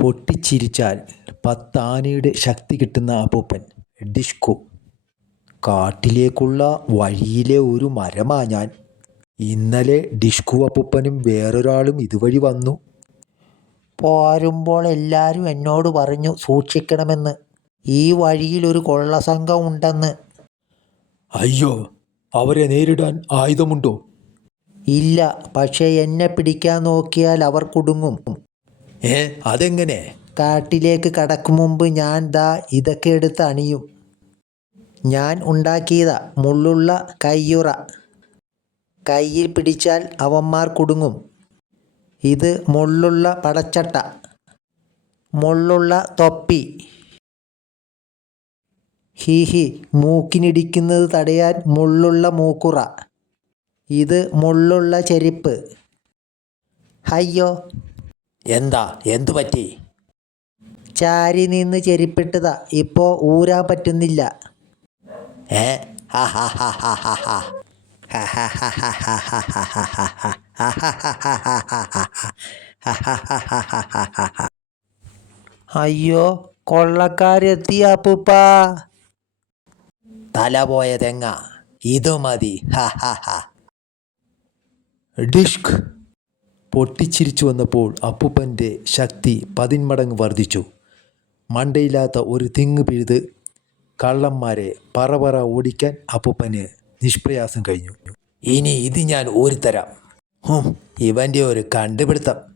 പൊട്ടിച്ചിരിച്ചാൽ പത്താനയുടെ ശക്തി കിട്ടുന്ന അപ്പൂപ്പൻ ഡിഷ്കു. കാട്ടിലേക്കുള്ള വഴിയിലെ ഒരു മരമാ ഞാൻ. ഇന്നലെ ഡിഷ്കു അപ്പൂപ്പനും വേറൊരാളും ഇതുവഴി വന്നു. പോരുമ്പോൾ എല്ലാവരും എന്നോട് പറഞ്ഞു സൂക്ഷിക്കണമെന്ന്. ഈ വഴിയിൽ ഒരു കൊള്ളസംഘം ഉണ്ടെന്ന്. അയ്യോ അവരെ നേരിടാൻ ആയുധമുണ്ടോ? ഇല്ല പക്ഷേ എന്നെ പിടിക്കാൻ നോക്കിയാൽ അവർ കുടുങ്ങും. ഏ അതെങ്ങനെ? കാട്ടിലേക്ക് കടക്കും മുമ്പ് ഞാൻ ദാ ഇതൊക്കെ എടുത്ത് അണിയും. ഞാൻ ഉണ്ടാക്കിയതാ മുള്ളുള്ള കയ്യുറ. കയ്യിൽ പിടിച്ചാൽ അവന്മാർ കുടുങ്ങും. ഇത് മുള്ളുള്ള പടച്ചട്ട. മുള്ളുള്ള തൊപ്പി. ഹി ഹി മൂക്കിനിടിക്കുന്നത് തടയാൻ മുള്ളുള്ള മൂക്കുറ. ഇത് മുള്ളുള്ള ചെരിപ്പ്. അയ്യോ എന്താ എന്തു പറ്റി ചാരി നിന്ന് ചെരിപ്പിട്ടതാ ഇപ്പോ ഊരാ പറ്റുന്നില്ല ഏ. അയ്യോ കൊള്ളക്കാരെത്തി അപ്പൂപ്പ തല പോയ തെങ്ങ ഇത് മതി ഡിഷ്ക് പൊട്ടിച്ചിരിച്ചു വന്നപ്പോൾ അപ്പൂപ്പന്റെ ശക്തി പതിന്മടങ്ങ് വർദ്ധിച്ചു. മണ്ടയില്ലാത്ത ഒരു തിങ്ങ് പിഴുത് കള്ളന്മാരെ പറപറ ഓടിക്കാൻ അപ്പൂപ്പന് നിഷ്പ്രയാസം കഴിഞ്ഞു. ഇനി ഇത് ഞാൻ ഊരിത്തരാം ഹും ഇവന്റെ ഒരു കണ്ടുപിടുത്തം.